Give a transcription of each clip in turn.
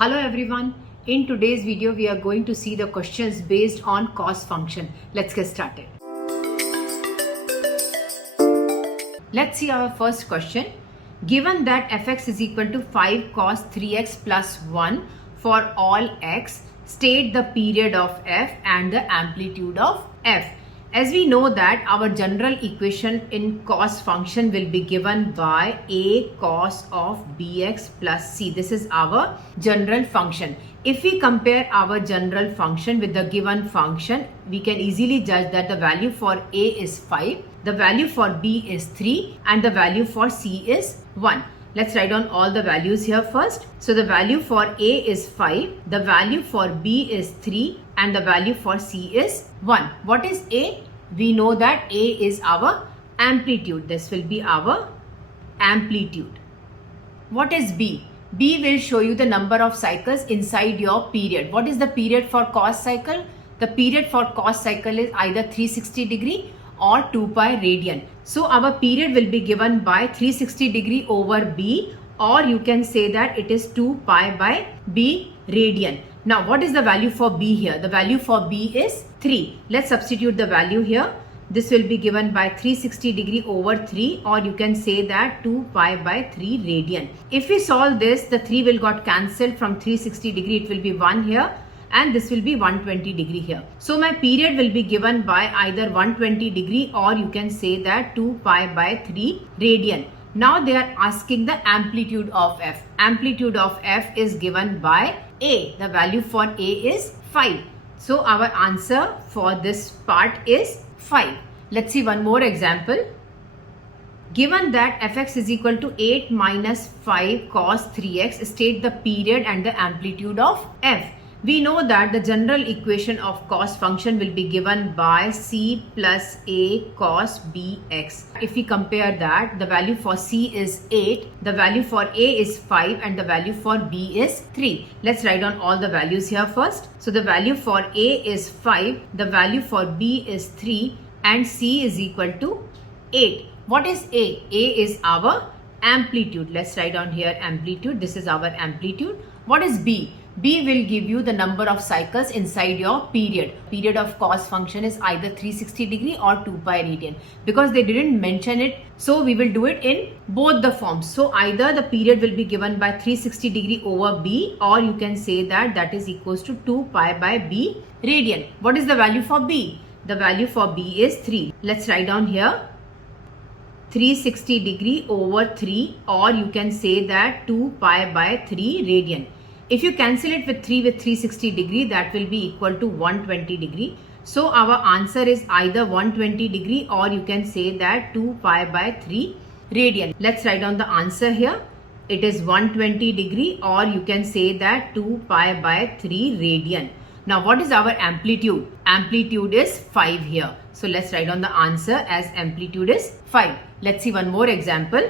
Hello everyone. In today's video, we are going to see the questions based on cos function. Let's get started. Let's see our first question. Given that fx is equal to 5 cos 3x plus 1 for all x, state the period of f and the amplitude of f. As we know that our general equation in cos function will be given by a cos of bx plus c. This is our general function. If we compare our general function with the given function, we can easily judge that the value for a is 5, the value for b is 3 and the value for c is 1. Let's write down all the values here first. So the value for a is 5, the value for b is 3 and the value for c is 1. What is a? We know that a is our amplitude. This will be our amplitude. What is b? B will show you the number of cycles inside your period. What is the period for cos cycle? The period for cos cycle is either 360 degree or 2 pi radian. So our period will be given by 360 degree over b, or you can say that it is 2 pi by b radian. Now what is the value for b here? The value for b is 3. Let's substitute the value here. This will be given by 360 degree over 3, or you can say that 2 pi by 3 radian. If we solve this, the 3 will got cancelled from 360 degree. It will be 1 here and this will be 120 degree here. So my period will be given by either 120 degree or you can say that 2 pi by 3 radian. Now they are asking the amplitude of f. Amplitude of f is given by a. The value for a is 5. So our answer for this part is 5. Let's see one more example. Given that fx is equal to 8 minus 5 cos 3x, state the period and the amplitude of f. We know that the general equation of cos function will be given by c plus a cos bx. If we compare that, the value for c is 8, the value for a is 5 and the value for b is 3. Let's write down all the values here first. So the value for a is 5, the value for b is 3 and c is equal to 8. What is a? A is our amplitude. Let's write down here amplitude. This is our amplitude. What is b? B will give you the number of cycles inside your period. Period of cos function is either 360 degree or 2 pi radian. Because they didn't mention it, so we will do it in both the forms. So either the period will be given by 360 degree over b, or you can say that that is equals to 2 pi by b radian. What is the value for b? The value for b is 3. Let's write down here 360 degree over 3, or you can say that 2 pi by 3 radian. If you cancel it with 3 with 360 degree, that will be equal to 120 degree. So our answer is either 120 degree or you can say that 2 pi by 3 radian. Let's write down the answer here. It is 120 degree or you can say that 2 pi by 3 radian. Now what is our amplitude? Amplitude is 5 here. So let's write down the answer as amplitude is 5. Let's see one more example.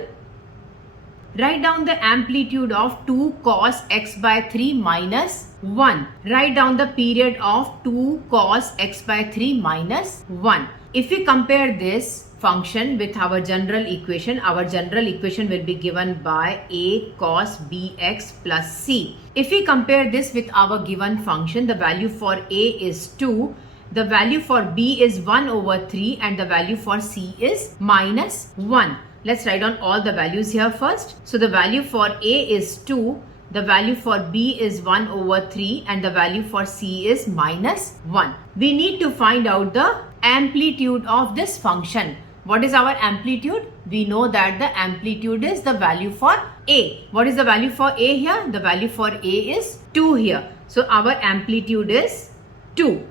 Write down the amplitude of 2 cos x by 3 minus 1. Write down the period of 2 cos x by 3 minus 1. If we compare this function with our general equation will be given by a cos bx plus c. If we compare this with our given function, the value for a is 2, the value for b is 1 over 3 and the value for c is minus 1. Let's write down all the values here first. So the value for a is 2, the value for b is 1 over 3 and the value for c is minus 1. We need to find out the amplitude of this function. What is our amplitude? We know that the amplitude is the value for a. What is the value for a here? The value for a is 2 here. So our amplitude is 2.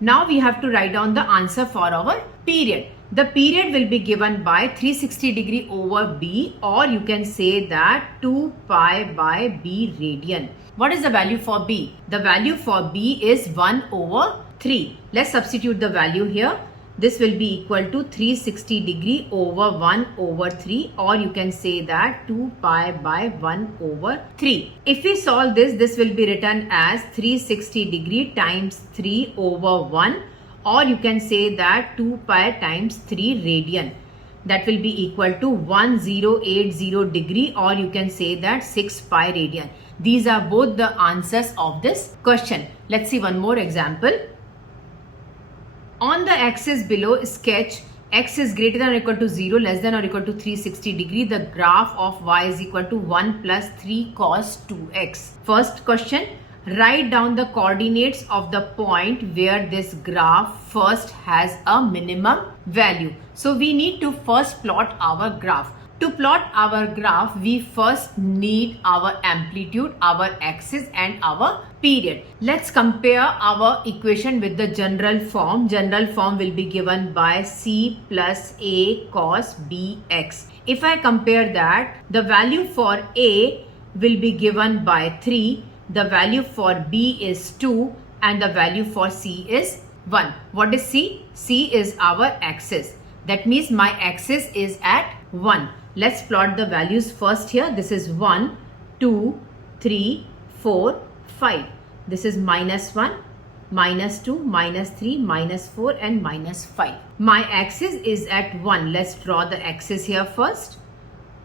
Now we have to write down the answer for our period. The period will be given by 360 degree over b, or you can say that 2 pi by b radian. What is the value for b? The value for b is 1 over 3. Let's substitute the value here. This will be equal to 360 degree over 1 over 3, or you can say that 2 pi by 1 over 3. If we solve this, this will be written as 360 degree times 3 over 1, or you can say that 2 pi times 3 radian. that will be equal to 1080 degree, or you can say that 6 pi radian. These are both the answers of this question. Let's see one more example. On the axis below, sketch x is greater than or equal to 0, less than or equal to 360 degree. The graph of y is equal to 1 plus 3 cos 2x. First question, write down the coordinates of the point where this graph first has a minimum value. So we need to first plot our graph. To plot our graph, we first need our amplitude, our axis and our period. Let's compare our equation with the general form. General form will be given by c plus a cos bx. If I compare that, the value for a will be given by 3, the value for b is 2 and the value for c is 1. What is c? C is our axis. That means my axis is at 1. Let's plot the values first here. This is 1, 2, 3, 4, 5. This is minus 1, minus 2, minus 3, minus 4 and minus 5. My axis is at 1. Let's draw the axis here first.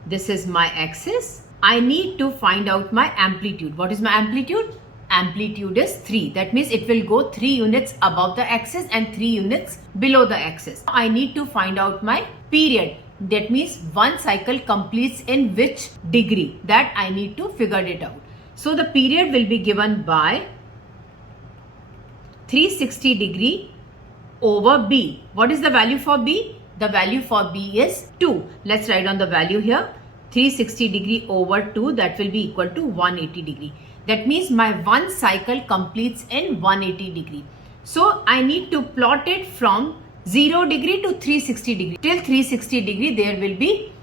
This is my axis. I need to find out my amplitude. What is my amplitude? Amplitude is 3. That means it will go 3 units above the axis and 3 units below the axis. I need to find out my period. That means one cycle completes in which degree. That I need to figure it out. So the period will be given by 360 degree over b. What is the value for b? The value for b is 2. Let's write down the value here. 360 degree over 2, that will be equal to 180 degree. That means my one cycle completes in 180 degree. So I need to plot it from 0 degree to 360 degree. Till 360 degree there will be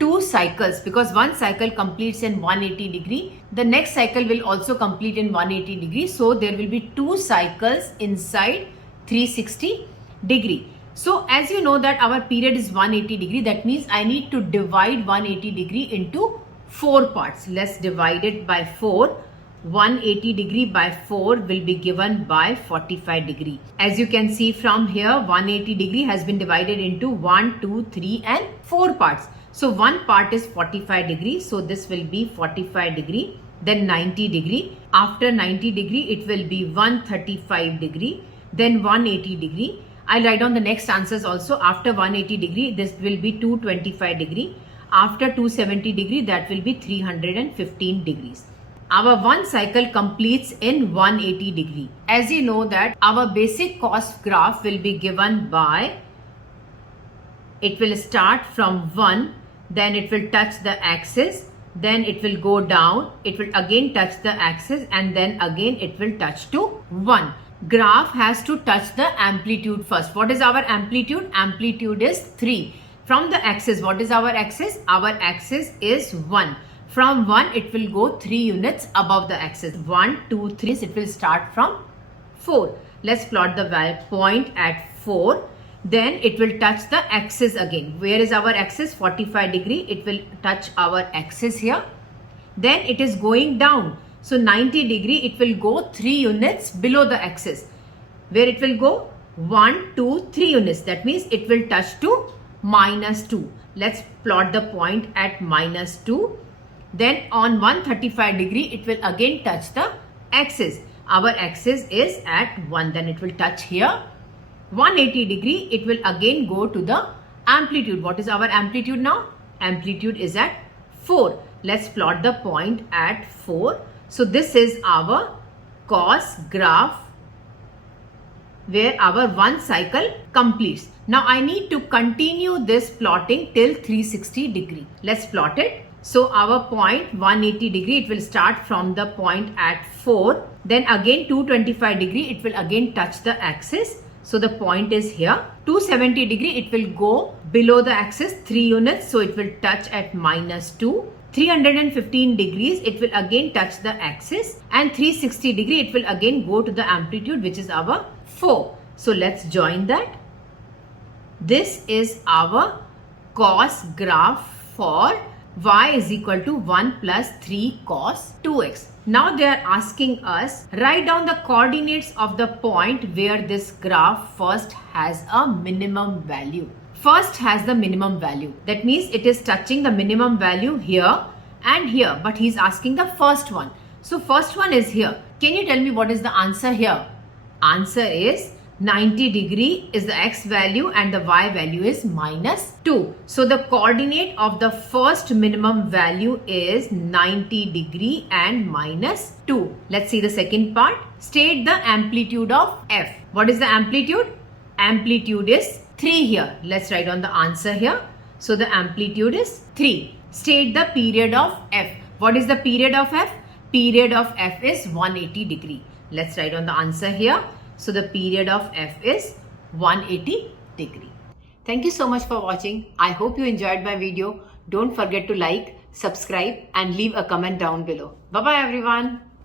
2 cycles, because one cycle completes in 180 degree. The next cycle will also complete in 180 degree. So there will be 2 cycles inside 360 degree. So as you know that our period is 180 degree, that means I need to divide 180 degree into 4 parts. Let's divide it by 4. 180 degree by 4 will be given by 45 degree. As you can see from here, 180 degree has been divided into 1, 2, 3 and 4 parts. So one part is 45 degree. So this will be 45 degree, then 90 degree. After 90 degree, it will be 135 degree, then 180 degree. I'll write down the next answers also. After 180 degree, this will be 225 degree. After 270 degree, that will be 315 degrees. Our one cycle completes in 180 degree. As you know that our basic cost graph will be given by, it will start from 1, then it will touch the axis, then it will go down, it will again touch the axis and then again it will touch to 1. Graph has to touch the amplitude first. What is our amplitude? Amplitude is 3. From the axis, what is our axis? Our axis is 1. From 1, it will go 3 units above the axis. 1, 2, 3. It will start from 4. Let's plot the point at 4. Then it will touch the axis again. Where is our axis? 45 degree. It will touch our axis here. Then it is going down. So 90 degree, it will go 3 units below the axis. Where it will go? 1, 2, 3 units. That means it will touch to minus 2. Let's plot the point at minus 2. Then on 135 degree, it will again touch the axis. Our axis is at 1. Then it will touch here. 180 degree, it will again go to the amplitude. What is our amplitude now? Amplitude is at 4. Let's plot the point at 4. So this is our cos graph where our one cycle completes. Now I need to continue this plotting till 360 degree. Let's plot it. So our point 180 degree, it will start from the point at 4. Then again 225 degree, it will again touch the axis. So the point is here. 270 degree, it will go below the axis 3 units. So it will touch at minus 2. 315 degrees, it will again touch the axis, and 360 degree, it will again go to the amplitude, which is our 4. So let's join that. This is our cos graph for y is equal to 1 plus 3 cos 2x. Now they are asking us, write down the coordinates of the point where this graph first has a minimum value. first has the minimum value. That means it is touching the minimum value here and here, but he's asking the first one. So first one is here. Can you tell me what is the answer here? Answer is 90 degree is the x value and the y value is minus 2. So the coordinate of the first minimum value is 90 degree and minus 2. Let's see the second part. State the amplitude of f. What is the amplitude? Amplitude is 3 here. Let's write on the answer here. So the amplitude is 3. State the period of f. What is the period of f? Period of f is 180 degree. Let's write on the answer here. So the period of f is 180 degree. Thank you so much for watching. I hope you enjoyed my video. Don't forget to like, subscribe and leave a comment down below. Bye bye everyone.